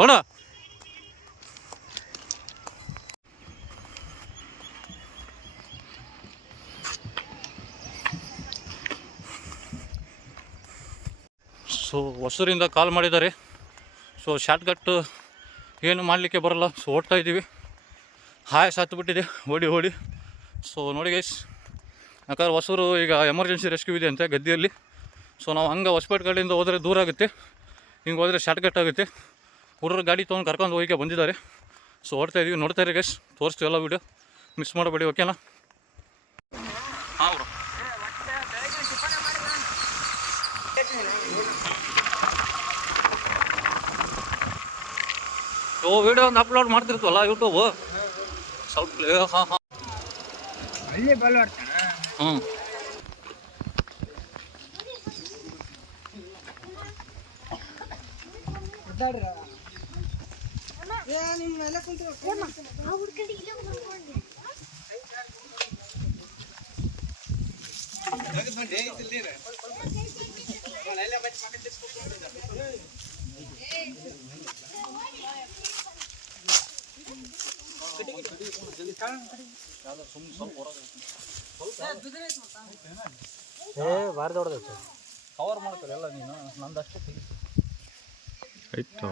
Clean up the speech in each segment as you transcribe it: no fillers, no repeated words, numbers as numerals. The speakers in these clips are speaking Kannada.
ಹೊಡ ಸೊ ಹೊಸೂರಿಂದ ಕಾಲ್ ಮಾಡಿದ್ದಾರೆ. ಸೊ ಶಾರ್ಟ್ಕಟ್ ಏನು ಮಾಡಲಿಕ್ಕೆ ಬರಲ್ಲ. ಸೊ ಓಡ್ತಾ ಇದ್ದೀವಿ. ಹಾಯ್ ಸಾತ್ಬಿಟ್ಟಿದೆ ಓಡಿ ಓಡಿ. ಸೊ ನೋಡಿ ಗೈಸ್, ಯಾಕಂದ್ರೆ ಹೊಸೂರು ಈಗ ಎಮರ್ಜೆನ್ಸಿ ರೆಸ್ಕ್ಯೂ ಇದೆ ಅಂತೆ ಗದ್ದಿಯಲ್ಲಿ. ಸೊ ನಾವು ಹಂಗೆ ಹೊಸಪೇಟೆ ಕಡೆಯಿಂದ ಹೋದರೆ ದೂರ ಆಗುತ್ತೆ, ಹಿಂಗೆ ಹೋದರೆ ಶಾರ್ಟ್ಕಟ್ ಆಗುತ್ತೆ. ಹುಡುಗರು ಗಾಡಿ ತೊಗೊಂಡು ಕರ್ಕೊಂಡು ಹೋಗೋಕ್ಕೆ ಬಂದಿದ್ದಾರೆ. ಸೊ ಓಡ್ತಾ ಇದ್ದೀವಿ, ನೋಡ್ತಾ ಇರಿ ಗೈಸ್, ತೋರಿಸ್ತೀವಿ ಎಲ್ಲ ವೀಡಿಯೋ, ಮಿಸ್ ಮಾಡಬೇಡಿ, ಓಕೆನಾ? ಹಾಂ ಬ್ರೋ. ಓ ವಿಡಿಯೋ ಒಂದು ಅಪ್ಲೋಡ್ ಮಾಡ್ತಿರ್ತವಲ್ಲ ಯೂಟ್ಯೂಬು ಸ್ವಲ್ಪ. ಹಾಂ ಹಾಂ ಹ್ಞೂ ಬಾರಿ ದೊಡ್ಡದೈತೆ. ಕವರ್ ಮಾಡ್ತಾರೆ ಎಲ್ಲ ನೀನು, ನಂದಷ್ಟೇ ತೆಗಿತು ಆಯ್ತು.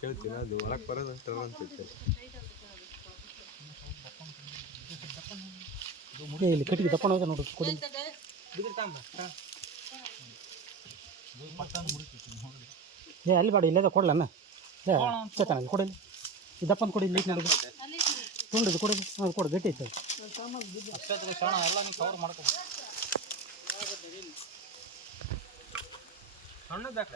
ಕೇಳ್ತೀನಿ, ಅದು ಒಳಗೆ ಬರೋದು ಅಂತ ಇಲ್ಲಿ ಕಟ್ಟಿಗೆ ತಕೊಂಡು ಹೋದ ನೋಡು. ಕೊಡಿ ಅಲ್ಲಿ ಬೇಡ, ಇಲ್ಲೇ ಕೊಡ್ಲನ್ನ ಚೇತನ ಕೊಡಿ. ಇದಪ್ಪಂದು ಕೊಡಿ, ಲೀಟ್ ನೋಡಿದ್ದು ತುಂಡಿದ್ದು ಕೊಡಿ. ಅದು ಕೊಡು, ಗಟ್ಟಿ ಇತ್ತು. ಕವರ್ ಮಾಡ್ಕೊ ಸಣ್ಣ ಬೇಕು.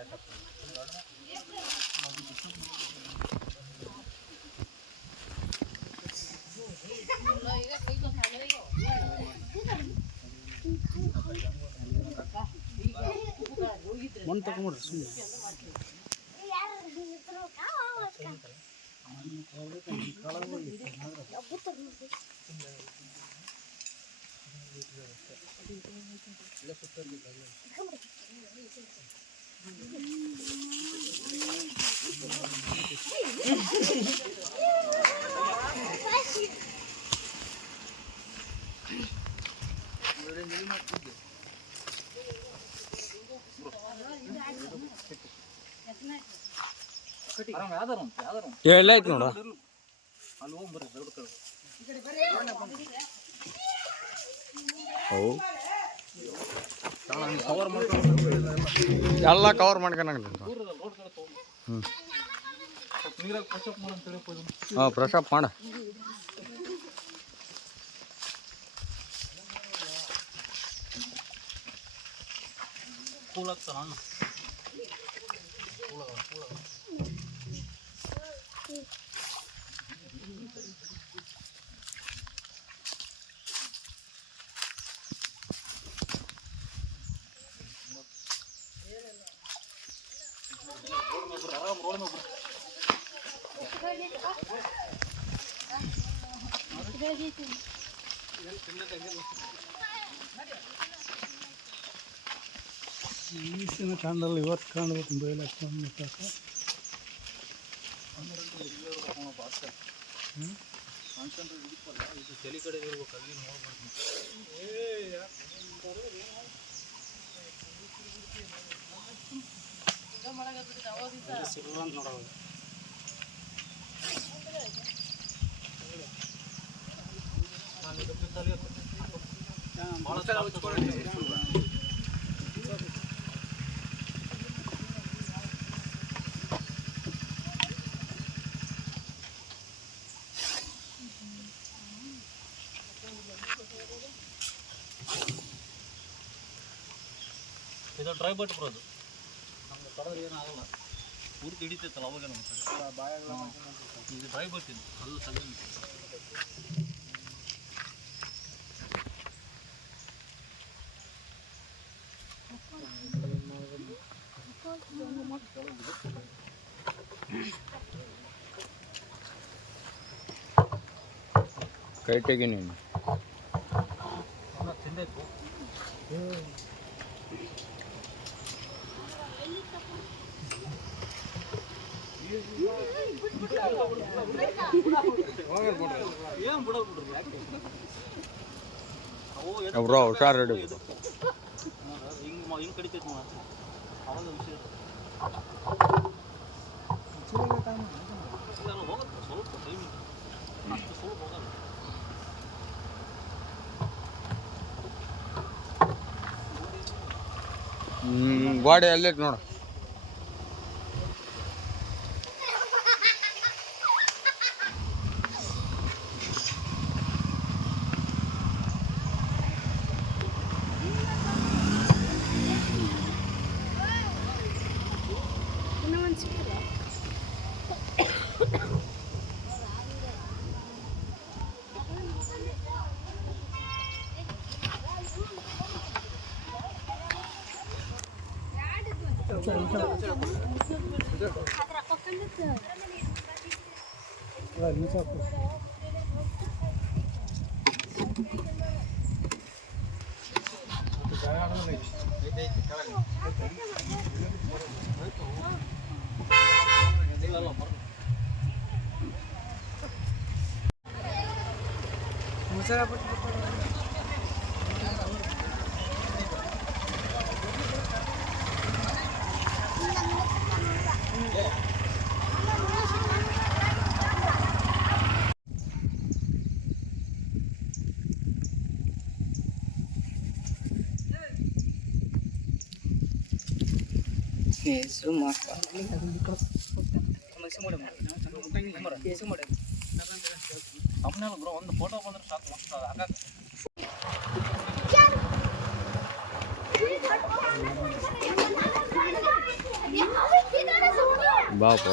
ಮಣ್ಣು ತಗೊಂಡ್ರಿ ಸುಮ್ಮನೆ. ಎಲ್ಲ ಆಯ್ತು ನೋಡ. ಎಲ್ಲ ಕವರ್ ಮಾಡ್ಕೊಂಡಂಗ. ಹಾಂ, ಫ್ರೆಶಪ್ ಮಾಡ. ಕೂಲ್ ಆಗ್ತಾನ ಅಣ್ಣ. ಈಸಿನ ಕಾಂಡಲ್ಲ ಇವತ್ತು ಕಾಣಬೇಕು ಬೇಲೆ ತಲೆ ಕಡೆ ಇರ್ಬೇಕು, ಅಲ್ಲಿ ನೋಡ್ಬಾರ್ದು. ನೋಡೋದು ಇದು ಡ್ರೈ ಬಟ್ ಬರೋದು ನಮ್ಗೆ ಕಡದ್ರೆ ಏನಾಗಲ್ಲ, ಪೂರ್ತಿ ಹಿಡಿತೈತಲ್ಲ ಅವಾಗ ನಮ್ಮ ಕಡೆ. ಇದು ಡ್ರೈ ಬಟ್, ಇದು ಕಲ್ಲು ತಲೆ. ಕೈ ತೆಗಿ ನೀನು. ಬ್ರೋ ಹುಷಾರ್ ರೆಡಿ. ಗೋಡೆ ಎಲ್ಲೈತೆ ನೋಡು. ಒಂದು ಫೋಟೋ ಬಂದ್ರೆ ಸಾಕು. ಬಾಪ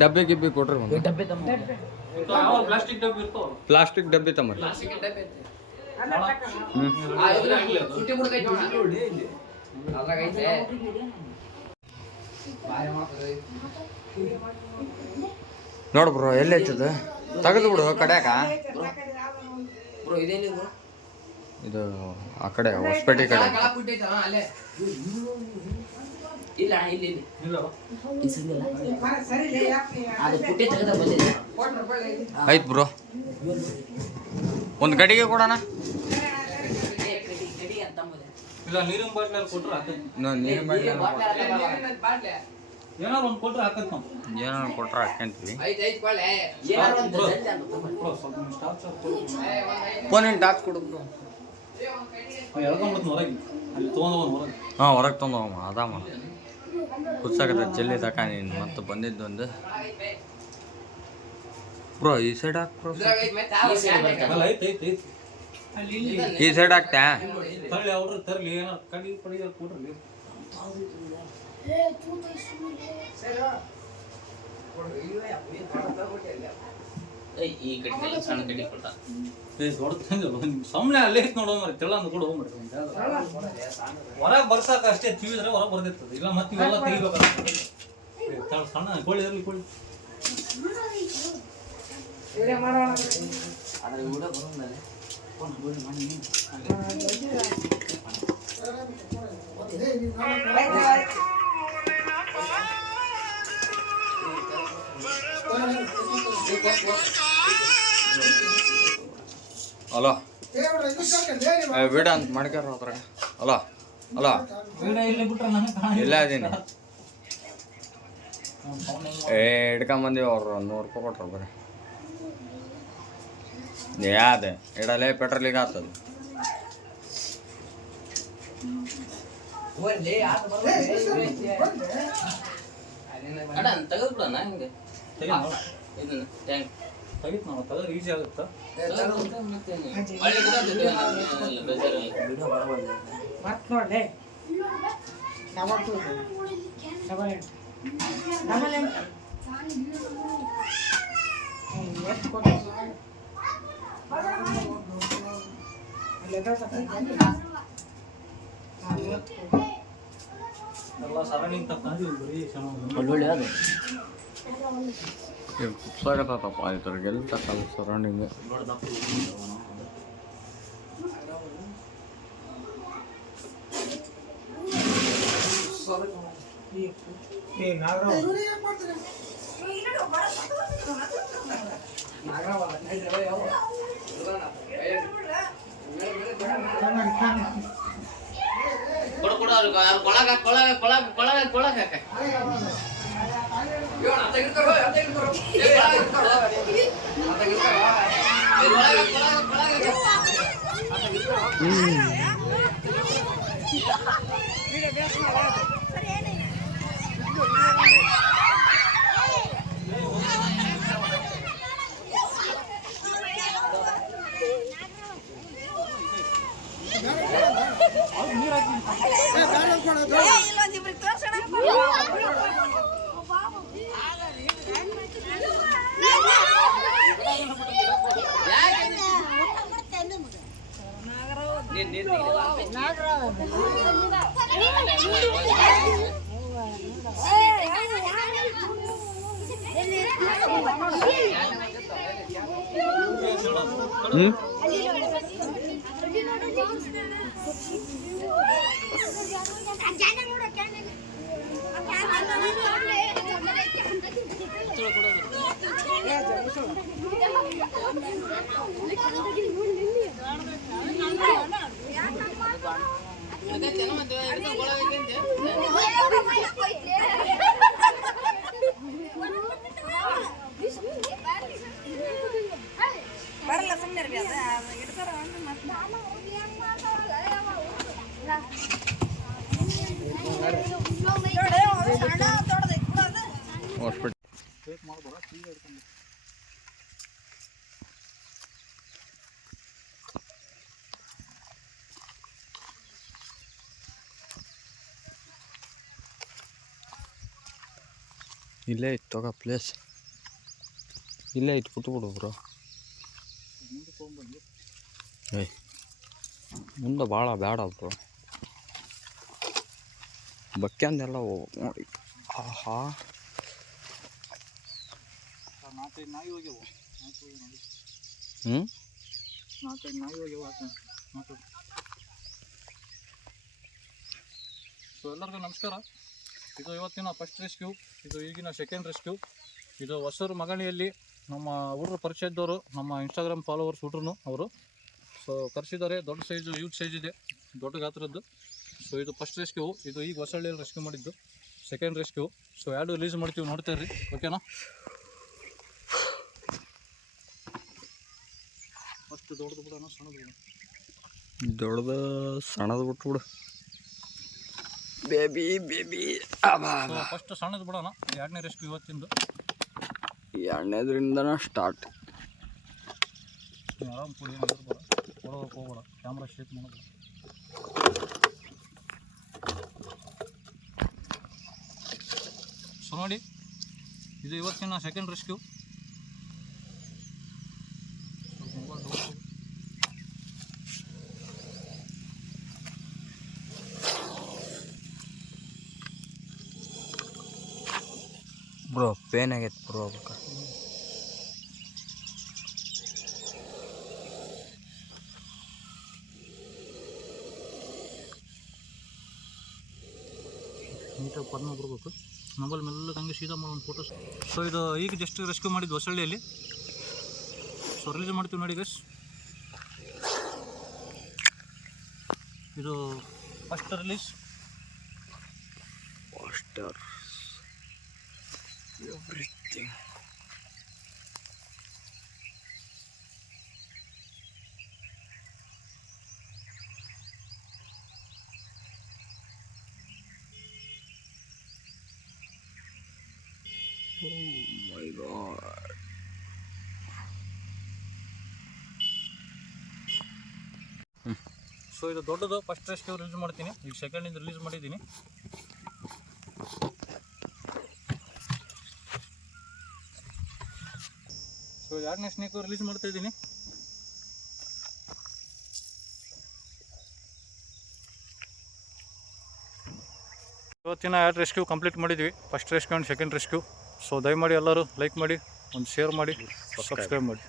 ಡಬ್ಬಿ ಗಿಬ್ಬಿ ಕೊಟ್ರಿ. ಪ್ಲಾಸ್ಟಿಕ್ ಡಬ್ಬಿ ಇರ್ತಾವ. ಪ್ಲಾಸ್ಟಿಕ್ ಡಬ್ಬಿ ತಮ್ಮ. ನೋಡು ಬ್ರೋ ಎಲ್ಲೈತದ ತೆಗೆದು ಬಿಡು ಕಡ್ಯಾಕ. ಇದು ಆ ಕಡೆ ಹೊಸಪೇಟೆ ಕಡೆ. ಆಯ್ತು ಬ್ರೋ, ಒಂದು ಗಡಿಗೆ ಕೊಡೋಣ. ಇಲ್ಲ ನೀರಿನ ಬಾಟ್ಲಿ ಕೊಟ್ರೆ ಏನಾರು ಒಂದು ಕೊಟ್ರೆ ಹಾಕತ್ ನಾವು. ಏನಾರು ಕೊಟ್ರೆ ಹಾಕ್ಯಂತೀವಿ. ಫೋನಿನ ಟಾಚ್ ಕೊಡು ಬ್ರೋ. ಎಳ್ಕೊಂಡ್ಬಿಡ್ತು ಹೊರಗೆ, ಅಲ್ಲಿ ತೊಗೊಂಡು ಹೊರಗೆ. ಹಾಂ ಹೊರಗೆ ತೊಗೊಂಡೋಗಮ್ಮ ಅದಾಮ ಕುತ್ಸಾಕತ್ತ ಜಲ್ಲಿ ತಕ ನೀನು ಮತ್ತೆ ಬಂದಿದ್ದು ಒಂದು. ಬ್ರೋ ಈ ಸೈಡ್ ಹಾಕ್ ಬ್ರೋ. ಈ ಸೈಡ್ ಹಾಕ್ತಾ ತರಲಿ ಅವ್ರು ತರಲಿ ಏನಾರು ಕಡಿ ಪಡಿ ಕೊಡ್ರಿ. ಈ ಕಡೆ ಸಣ್ಣ ಕಡೆ ಕೊಟ್ಟ ಸುಮ್ಮನೆ ಅಲ್ಲೇ ನೋಡೋ ಮರಿ ತೆಳ್ಳಂದು ಕೂಡ ಹೋಗ್ರಿ. ಹೊರಗೆ ಬರ್ಸಾಕ ಅಷ್ಟೇ ತಿವಿದ್ರೆ ಹೊರಗೆ ಬರ್ದಿರ್ತದೆ. ಇಲ್ಲ ಮತ್ತೆ ಇವೆಲ್ಲ ತೆಗಿಬೇಕಾಗ್ತದೆ. ಸಣ್ಣ ಕೋಳಿ ಇರಲಿ ಕೋಳಿ ಅದ್ರ ಕೂಡ ಬರೋಲ್ಲ. ಅಲೋ ಬಿಡ ಅಂತ ಮಾಡ್ಕ್ಯಾರ ಅದ್ರಾಗ. ಅಲೋ ಅಲೋ ಇಲ್ಲಿ ಬಿಟ್ರೆ ನನಗೆ ಇಲ್ಲ ಅದೀನಿ. ಹಿಡ್ಕೊಂಬಂದಿವಿ ಅವ್ರು 100 ರೂಪಾಯಿ ಕೊಟ್ರು ಬರೀ. ಯಾವ್ದೆ ಇಡಲೇ ಪೆಟ್ರೋಲಿಗೆ ಆಗ್ತದೆ. ತೆಗೆದು ಬಿಡೋಣ ಹಿಂಗೆ ತೆಗಿತ್ ನಾವು ತೆಗೆದ್ರೆ ಈಸಿ ಆಗುತ್ತಾ. ಎಲ್ಲ ಸರೌಂಡಿಂಗ್ ತಕ್ಕಂಡು ಬರೀ ಚೆನ್ನಾಗಿ ಒಳ್ಳೊಳ್ಳೆ ಅದು ಕುಪ್ಸಾಗತ್ತಪ್ಪ ಇದ್ರಾಗೆಲ್ಲ ತಕ್ಕಲ್ಲ ಸರೌಂಡಿಂಗ್. ಕೊಡು ಕೊಡು ಅವ್ರು ಕೊಳಗ ಕೊಳಗ ಕೊಳಗ ಕೊಳಗ ಕೊಳಗ ಬರಲ್ಲ ಸುಮ್ಮನೆ ಇಡ್ತಾರ ಇಲ್ಲೇ ಇತ್ತು ತಗೋ ಪ್ಲೇಸ್, ಇಲ್ಲೇ ಇತ್ತು ಕೂತ್ಬಿಡು ಬ್ರೋ. ಏಯ್ ಮುಂದೆ ಭಾಳ ಬೇಡ ಬ್ರೋ, ಬಕ್ಕೆಂದೆಲ್ಲ ನೋಡಿ. ಆಹಾ ನಾಲ್ಕೈದು ನಾಯಿ ಹೋಗ್ಯವು. ಹ್ಞೂ ನಾಲ್ಕೈದು ನಾಯಿ ಹೋಗ್ಯವು. ಸೊ ಎಲ್ಲರಿಗೂ ನಮಸ್ಕಾರ. ಇದು ಇವತ್ತಿನ ಫಸ್ಟ್ ರೆಸ್ಕ್ಯೂ, ಇದು ಈಗಿನ ಸೆಕೆಂಡ್ ರೆಸ್ಕ್ಯೂ. ಇದು ಹೊಸೂರು ಮಗಣಿಯಲ್ಲಿ ನಮ್ಮ ಹುಡುಗರು ಪರಿಚಯ ಇದ್ದವರು, ನಮ್ಮ ಇನ್ಸ್ಟಾಗ್ರಾಮ್ ಫಾಲೋವರ್ಸ್ ಹುಡುಗರು ಅವರು. ಸೊ ಕರೆಸಿದ್ದಾರೆ. ದೊಡ್ಡ ಸೈಜು, ಯೂತ್ ಸೈಜ್ ಇದೆ, ದೊಡ್ಡ ಗಾತ್ರದ್ದು. ಸೊ ಇದು ಫಸ್ಟ್ ರೆಸ್ಕ್ಯೂ. ಇದು ಈಗ ಹೊಸಳ್ಳಿಯಲ್ಲಿ ರೆಸ್ಕ್ಯೂ ಮಾಡಿದ್ದು ಸೆಕೆಂಡ್ ರೆಸ್ಕ್ಯೂ. ಸೊ ಎರಡು ರಿಲೀಸ್ ಮಾಡ್ತೀವಿ, ನೋಡ್ತೀರಿ ಓಕೆನಾ. ಫಸ್ಟ್ ದೊಡ್ಡದು ಬಿಡೋಣ, ಸಣ್ಣದು ಬಿಡೋಣ. ದೊಡ್ಡದು ಸಣ್ಣದು ಬಿಟ್ಬಿಡು ಬೇಬಿ ಬೇಬಿ. ಫಸ್ಟ್ ಸಣ್ಣದು ಬಿಡೋಣ. ಎರಡನೇ ರೆಸ್ಕ್ಯೂ ಇವತ್ತಿಂದು. ಎರಡನೇದ್ರಿಂದನ ಸ್ಟಾರ್ಟ್. ಆರಾಮ್ ಕೊಡಿ, ಕೊಡೋಕೆ ಹೋಗ್ಬೇಡ, ಕ್ಯಾಮ್ರಾ ಶೇಕ್ ಮಾಡೋದು. ಸೊ ನೋಡಿ, ಇದು ಇವತ್ತಿನ ಸೆಕೆಂಡ್ ರೆಸ್ಕ್ಯೂ. ಬ್ರೋ ಪೇನ್ ಆಗೈತೆ ಬ್ರೋ. ಅದಕ್ಕೆ ನೀಟಾಗಿ ಪರ್ನ ಬಿಡ್ಬೇಕು. ಮೊಬೈಲ್ ಮೇಲೆ ಹಂಗೆ ಸೀದಾ ಮಾಡೋ ಒಂದು ಫೋಟೋಸ್. ಸೊ ಇದು ಈಗ ಜಸ್ಟ್ ರೆಸ್ಕ್ಯೂ ಮಾಡಿದ್ದು ಹೊಸಳ್ಳಿಯಲ್ಲಿ. ಸೊ ರಿಲೀಸ್ ಮಾಡ್ತೀವಿ ನೋಡಿ ಗೈಸ್. ಇದು first release. Faster everything. Oh my god. So ಇದು ದೊಡ್ಡದು ಫಸ್ಟ್ ರೆಸ್ಕ್ಯೂ ರಿಲೀಸ್ ಮಾಡ್ತೀನಿ. ಈಗ ಸೆಕೆಂಡಿಂದ ರಿಲೀಸ್ ಮಾಡಿದ್ದೀನಿ. ಸೊ 2ನೇ ಸ್ನೇಕು ರಿಲೀಸ್ ಮಾಡ್ತಾ ಇದ್ದೀನಿ. ಇವತ್ತಿನ 2 ರೆಸ್ಕ್ಯೂ ಕಂಪ್ಲೀಟ್ ಮಾಡಿದ್ವಿ. First rescue and second rescue. So ದಯಮಾಡಿ ಎಲ್ಲರೂ ಲೈಕ್ ಮಾಡಿ, ಒಂದು ಶೇರ್ ಮಾಡಿ, ಸಬ್ಸ್ಕ್ರೈಬ್ ಮಾಡಿ.